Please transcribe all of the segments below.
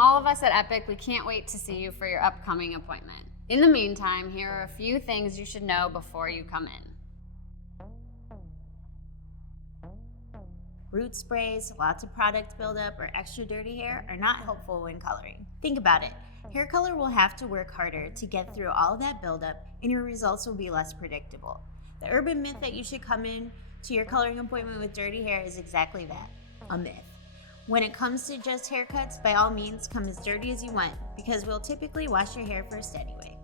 all of us at Epoch, we can't wait to see you for your upcoming appointment. In the meantime, here are a few things you should know before you come in. Root sprays, lots of product buildup, or extra dirty hair are not helpful when coloring. Think about it. Hair color will have to work harder to get through all of that buildup, and your results will be less predictable. The urban myth that you should come in to your coloring appointment with dirty hair is exactly that, a myth. When it comes to just haircuts, by all means, come as dirty as you want, because we'll typically wash your hair first anyway.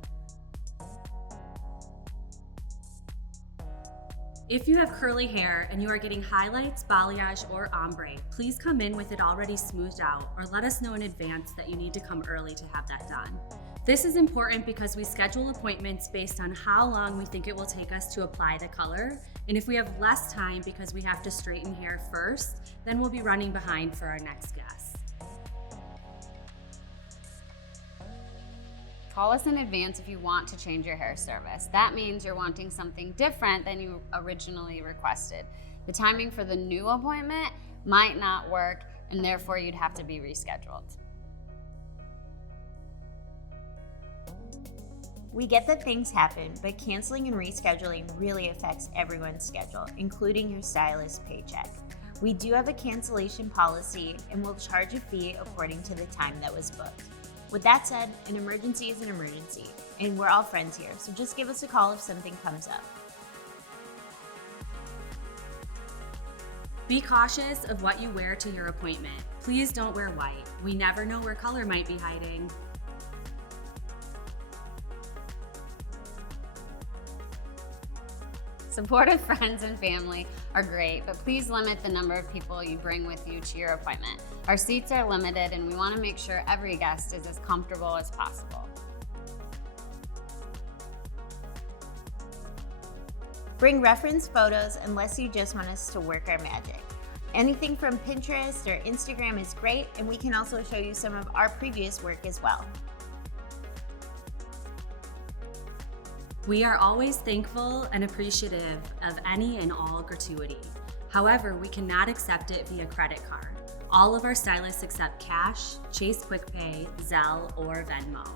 If you have curly hair and you are getting highlights, balayage, or ombre, please come in with it already smoothed out, or let us know in advance that you need to come early to have that done. This is important because we schedule appointments based on how long we think it will take us to apply the color, and if we have less time because we have to straighten hair first, then we'll be running behind for our next guest. Call us in advance if you want to change your hair service. That means you're wanting something different than you originally requested. The timing for the new appointment might not work, and therefore you'd have to be rescheduled. We get that things happen, but canceling and rescheduling really affects everyone's schedule, including your stylist's paycheck. We do have a cancellation policy and will charge a fee according to the time that was booked. With that said, an emergency is an emergency, and we're all friends here, so just give us a call if something comes up. Be cautious of what you wear to your appointment. Please don't wear white. We never know where color might be hiding. Supportive friends and family are great, but please limit the number of people you bring with you to your appointment. Our seats are limited, and we want to make sure every guest is as comfortable as possible. Bring reference photos unless you just want us to work our magic. Anything from Pinterest or Instagram is great, and we can also show you some of our previous work as well. We are always thankful and appreciative of any and all gratuity. However, we cannot accept it via credit card. All of our stylists accept cash, Chase QuickPay, Zelle, or Venmo.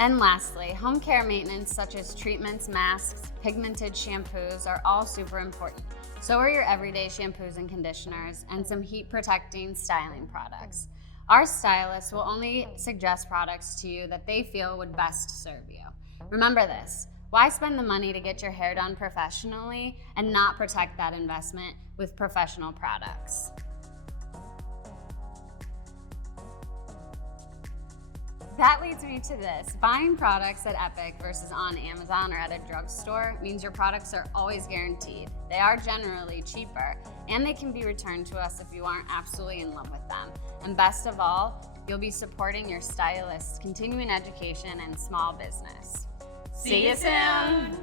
And lastly, home care maintenance such as treatments, masks, pigmented shampoos are all super important. So are your everyday shampoos and conditioners, and some heat protecting styling products. Our stylists will only suggest products to you that they feel would best serve you. Remember this, why spend the money to get your hair done professionally and not protect that investment with professional products? That leads me to this. Buying products at Epoch versus on Amazon or at a drugstore means your products are always guaranteed. They are generally cheaper, and they can be returned to us if you aren't absolutely in love with them. And best of all, you'll be supporting your stylist's continuing education and small business. See you soon!